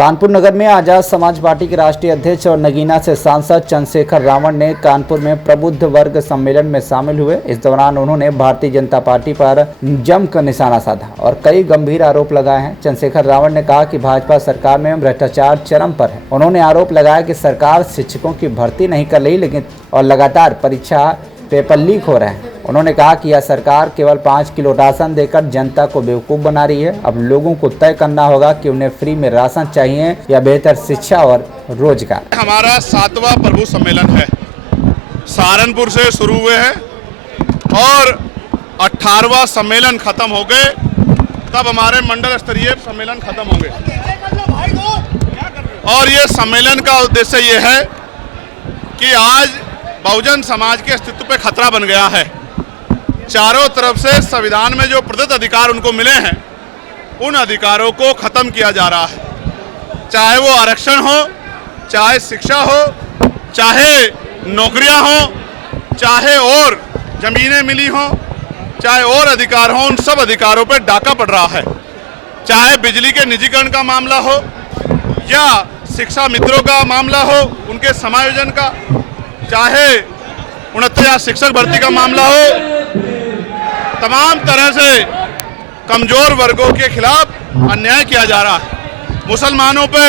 कानपुर नगर में आजाद समाज पार्टी के राष्ट्रीय अध्यक्ष और नगीना से सांसद चंद्रशेखर रावण ने कानपुर में प्रबुद्ध वर्ग सम्मेलन में शामिल हुए। इस दौरान उन्होंने भारतीय जनता पार्टी पर जमकर निशाना साधा और कई गंभीर आरोप लगाए हैं। चंद्रशेखर रावण ने कहा कि भाजपा सरकार में भ्रष्टाचार चरम पर है। उन्होंने आरोप लगाया कि सरकार शिक्षकों की भर्ती नहीं कर रही लेकिन और लगातार परीक्षा पेपर लीक हो रहे हैं। उन्होंने कहा कि यह सरकार केवल 5 किलो राशन देकर जनता को बेवकूफ़ बना रही है। अब लोगों को तय करना होगा कि उन्हें फ्री में राशन चाहिए या बेहतर शिक्षा और रोजगार। हमारा 7वां प्रभु सम्मेलन है, सहारनपुर से शुरू हुए हैं और 18वां सम्मेलन खत्म हो गए, तब हमारे मंडल स्तरीय सम्मेलन खत्म होंगे। और ये सम्मेलन का उद्देश्य ये है कि आज बहुजन समाज के अस्तित्व पे खतरा बन गया है। चारों तरफ से संविधान में जो प्रदत्त अधिकार उनको मिले हैं, उन अधिकारों को खत्म किया जा रहा है। चाहे वो आरक्षण हो, चाहे शिक्षा हो, चाहे नौकरियां हो, चाहे और जमीनें मिली हो, चाहे और अधिकार हो, उन सब अधिकारों पर डाका पड़ रहा है। चाहे बिजली के निजीकरण का मामला हो या शिक्षा मित्रों का मामला हो, उनके समायोजन का, चाहे 69 शिक्षक भर्ती का मामला हो, तमाम तरह से कमजोर वर्गों के खिलाफ अन्याय किया जा रहा है। मुसलमानों पे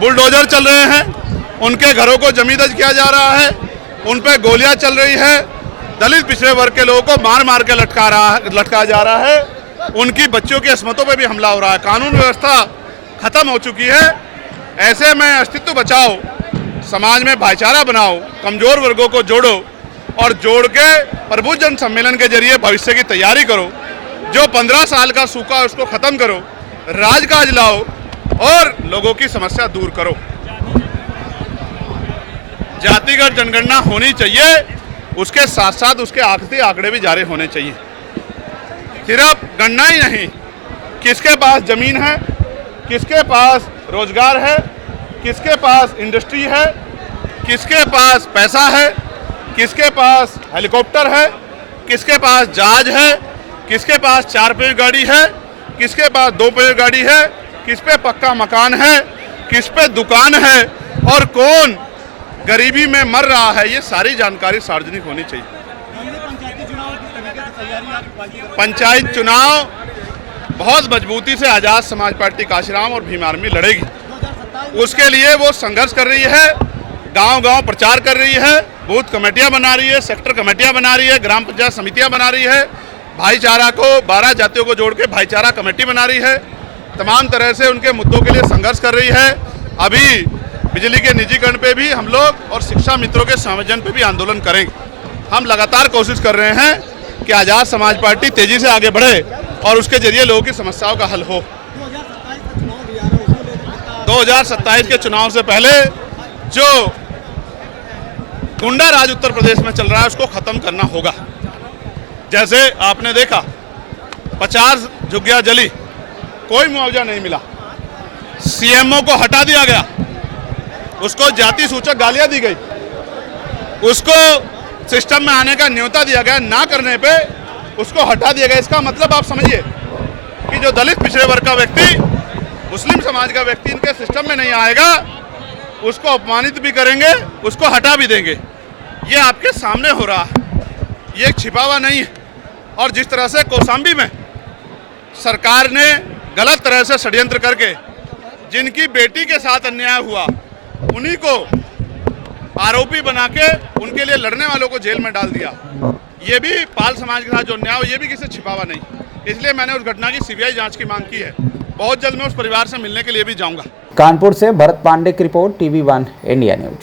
बुलडोजर चल रहे हैं, उनके घरों को जमींदोज किया जा रहा है, उन पे गोलियां चल रही है। दलित पिछड़े वर्ग के लोगों को मार मार के लटकाया जा रहा है। उनकी बच्चों की अस्मतों पे भी हमला हो रहा है। कानून व्यवस्था खत्म हो चुकी है। ऐसे में अस्तित्व बचाओ, समाज में भाईचारा बनाओ, कमजोर वर्गों को जोड़ो और जोड़ के प्रबुद्ध जन सम्मेलन के जरिए भविष्य की तैयारी करो। जो 15 साल का सूखा है उसको खत्म करो, राजकाज लाओ और लोगों की समस्या दूर करो। जातिगत जनगणना होनी चाहिए, उसके साथ साथ उसके आखिरी आंकड़े भी जारी होने चाहिए। सिर्फ गणना ही नहीं, किसके पास जमीन है, किसके पास रोजगार है, किसके पास इंडस्ट्री है, किसके पास पैसा है, किसके पास हेलीकॉप्टर है, किसके पास जहाज है, किसके पास 4 पहिया गाड़ी है, किसके पास 2 पहिया गाड़ी है, किस पे पक्का मकान है, किस पे दुकान है और कौन गरीबी में मर रहा है, ये सारी जानकारी सार्वजनिक होनी चाहिए। पंचायत चुनाव बहुत मजबूती से आजाद समाज पार्टी काशीराम और भीम आर्मी लड़ेगी। उसके लिए वो संघर्ष कर रही है, गांव-गांव प्रचार कर रही है, बूथ कमेटियां बना रही है, सेक्टर कमेटियां बना रही है, ग्राम पंचायत समितियां बना रही है, भाईचारा को 12 जातियों को जोड़ के भाईचारा कमेटी बना रही है। तमाम तरह से उनके मुद्दों के लिए संघर्ष कर रही है। अभी बिजली के निजीकरण पे भी हम लोग और शिक्षा मित्रों के संयोजन पे भी आंदोलन करेंगे। हम लगातार कोशिश कर रहे हैं कि आजाद समाज पार्टी तेजी से आगे बढ़े और उसके जरिए लोगों की समस्याओं का हल हो। 2027 के चुनाव से पहले जो गुंडा राज उत्तर प्रदेश में चल रहा है उसको खत्म करना होगा। जैसे आपने देखा 50 झुग्गियां जली, कोई मुआवजा नहीं मिला, सीएमओ को हटा दिया गया, उसको जाति सूचक गालियां दी गई, उसको सिस्टम में आने का न्योता दिया गया, ना करने पे उसको हटा दिया गया। इसका मतलब आप समझिए कि जो दलित पिछड़े वर्ग का व्यक्ति, मुस्लिम समाज का व्यक्ति इनके सिस्टम में नहीं आएगा, उसको अपमानित भी करेंगे, उसको हटा भी देंगे। ये आपके सामने हो रहा है, ये एक छिपा हुआ नहीं है। और जिस तरह से कौशाम्बी में सरकार ने गलत तरह से षड्यंत्र करके जिनकी बेटी के साथ अन्याय हुआ, उन्हीं को आरोपी बना के उनके लिए लड़ने वालों को जेल में डाल दिया। ये भी पाल समाज के साथ जो अन्याय हो, ये भी किसी छिपा हुआ नहीं। इसलिए मैंने उस घटना की सीबीआई जांच की मांग की है। बहुत जल्द मैं उस परिवार से मिलने के लिए भी जाऊंगा। कानपुर से भरत पांडे की रिपोर्ट, TV1 इंडिया न्यूज।